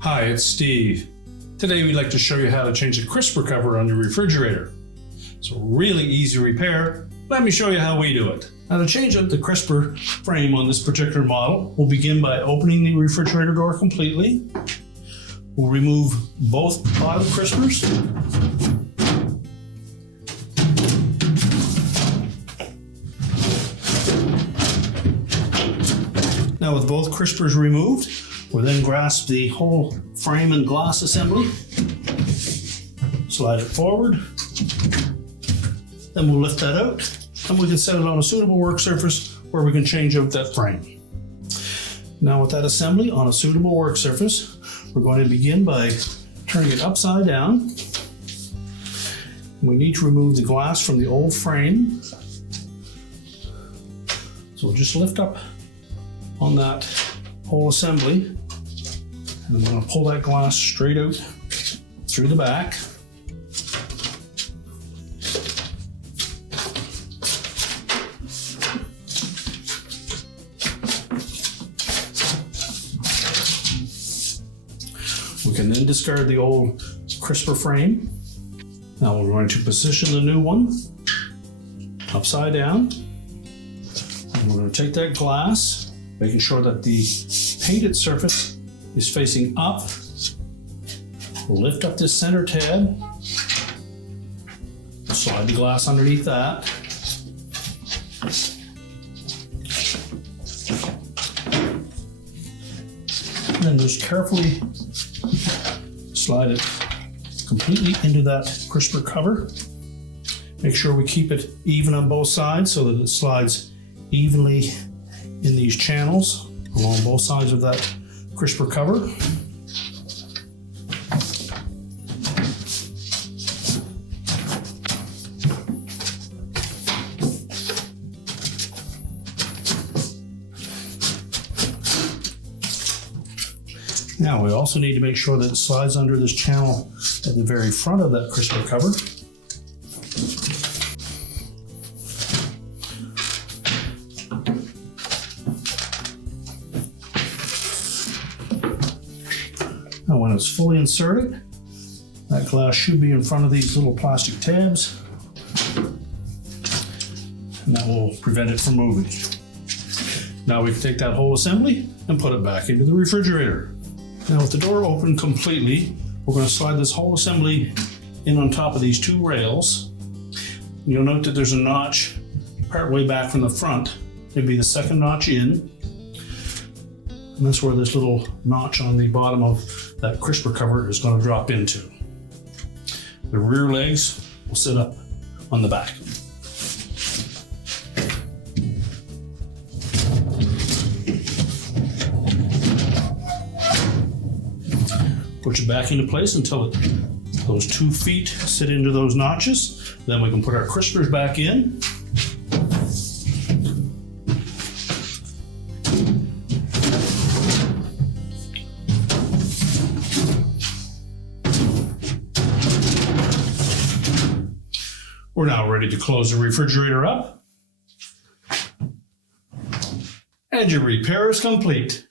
Hi, it's Steve. Today we'd like to show you how to change the crisper cover on your refrigerator. It's a really easy repair. Let me show you how we do it. Now, to change up the crisper frame on this particular model, we'll begin by opening the refrigerator door completely. We'll remove both bottom crispers. Now, with both crispers removed, we'll then grasp the whole frame and glass assembly, slide it forward, then we'll lift that out, and we can set it on a suitable work surface where we can change out that frame. Now, with that assembly on a suitable work surface, we're going to begin by turning it upside down. We need to remove the glass from the old frame. So we'll just lift up on that whole assembly, and I'm going to pull that glass straight out through the back. We can then discard the old crisper frame. Now we're going to position the new one upside down. And we're going to take that glass, making sure that the painted surface is facing up. We'll lift up this center tab, slide the glass underneath that. And then just carefully slide it completely into that crisper cover. Make sure we keep it even on both sides so that it slides evenly in these channels along both sides of that crisper cover. Now we also need to make sure that it slides under this channel at the very front of that crisper cover. Now when it's fully inserted, that glass should be in front of these little plastic tabs, and that will prevent it from moving. Now we can take that whole assembly and put it back into the refrigerator. Now with the door open completely, we're going to slide this whole assembly in on top of these two rails. You'll note that there's a notch part way back from the front. It'd be the second notch in. And that's where this little notch on the bottom of that crisper cover is going to drop into. The rear legs will sit up on the back. Push it back into place until those 2 feet sit into those notches. Then we can put our crispers back in. We're now ready to close the refrigerator up. And your repair is complete.